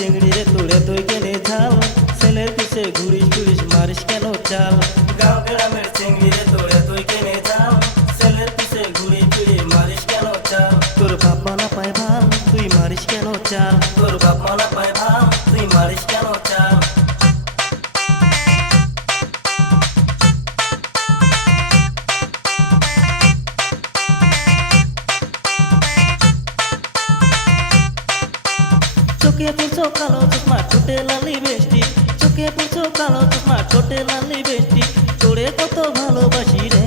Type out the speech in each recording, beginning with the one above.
চিংড়ি রে তোরে তুই কেনে ঝাল ছেলের পিছে ঘুরিস ঘুরিস মারিস কেন চাল গাঁও গ্রামের চিংড়ি রে তোরে তুই কেনে ঝাল ছেলের পিছে ঘুরি ফিরি মারিস কেন চাল তোর বাপ মানা পায় ভাল তুই মারিস কেন চাল তোর বাপ মানা পায় ভাল তুই মারিস কেন চাল চোখে পড়ছো কালো চশমা ঠোঁটে লালি বেষ্টি চোখে পড়ছো কালো চশমা ঠোঁটে লালি বেষ্টি তোরে কত ভালোবাসি রে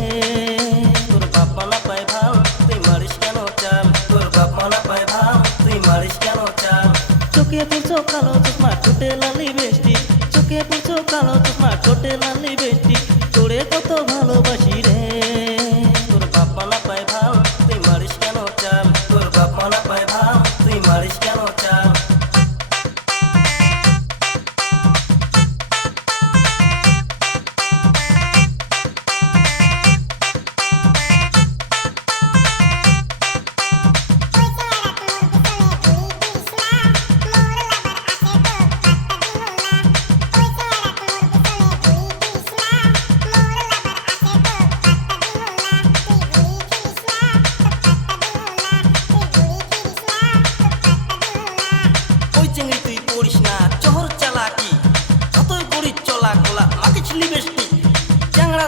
তোর বাপ মানা পায় ভাল তুই মারিস কেন চাল তোর বাপ মানা পায় ভাল তুই মারিস কেন চাল চোখে পড়ছো কালো চশমা ঠোঁটে লালি বেষ্টি চোখে পড়ছো কালো চশমা ঠোঁটে লালি বেষ্টি তোরে কত ভালোবাসি রে তোর বাপ মানা পায় ভাল তুই মারিস কেন চাল তোর বাপ মানা পায় ভাল তুই মারিস কেন চাল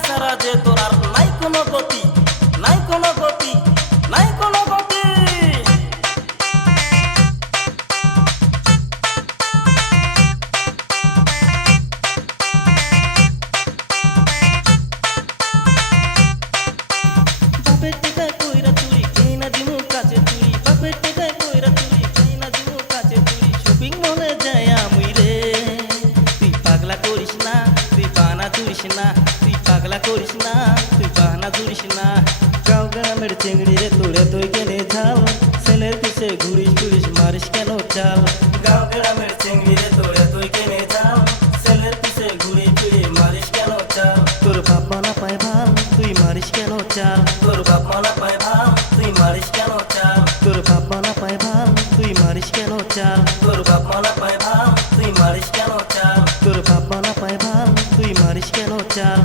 ছাড়া যে তোর আর নাই কোনো গতি নাই কোনো গতি নাই কোনো গতি বাপের টেকায় কইরা চুরি খাই না দিমু কাছে চুরি বাপের টেকায় কইরা চুরি খাই না দিমু কাছে চুরি শপিং মলে যায় আমি রে তুই পাগলা করিস না তুই বানা তুলিস না পাগলা করিস না তুই বাহানা ধরিস না গাঁও গ্রামের চিংড়ি রে তোরে তুই কেনে ঝাল ছেলের পিছে ঘুরিস ঘুরিস মারিস কেন চাল গাঁও গ্রামের চিংড়ি রে তোরে তুই কেনে ঝাল ছেলের পিছে ঘুরি ফিরি মারিস কেন চাল তোর বাপ মানা পায় ভাল তুই মারিস কেন চাল তোর বাপ মানা পায় ভাল তুই মারিস কেন চাল তোর বাপ মানা পায় ভাল তুই মারিস কেন চাল তোর বাপ মানা পায় ভাল তুই মারিস কেন চাল তোর বাপ মানা পায় ভাল তুই মারিস কেন চাল